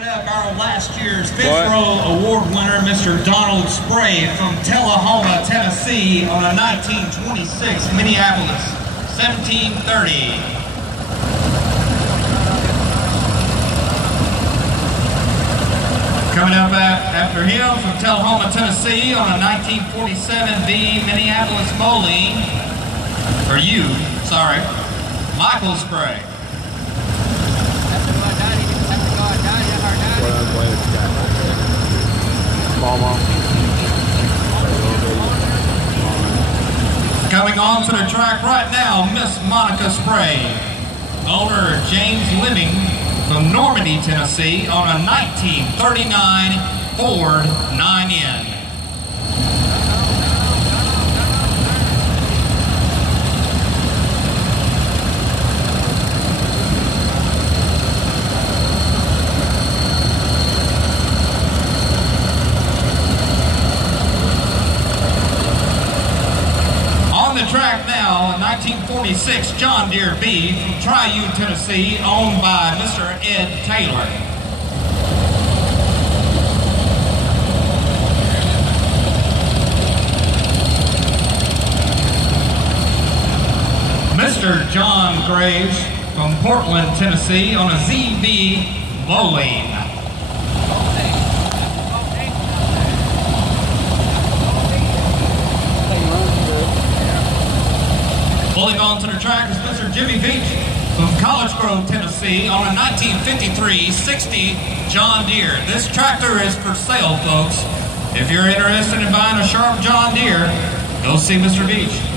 Coming up, our last year's fifth row award winner, Mr. Donald Spray from Tullahoma, Tennessee, on a 1926 Minneapolis 1730. Coming up after him from Tullahoma, Tennessee, on a 1947 B Minneapolis Moline, Michael Spray. Coming on to the track right now, Miss Monica Spray, owner James Living from Normandy, Tennessee, on a 1939 Ford 9N. On the track now, a 1946 John Deere B from Triune, Tennessee, owned by Mr. Ed Taylor. Mr. John Graves from Portland, Tennessee, on a ZB Moline. Pulling on to the track is Mr. Jimmy Veach from College Grove, Tennessee, on a 1953-60 John Deere. This tractor is for sale, folks. If you're interested in buying a sharp John Deere, go see Mr. Veach.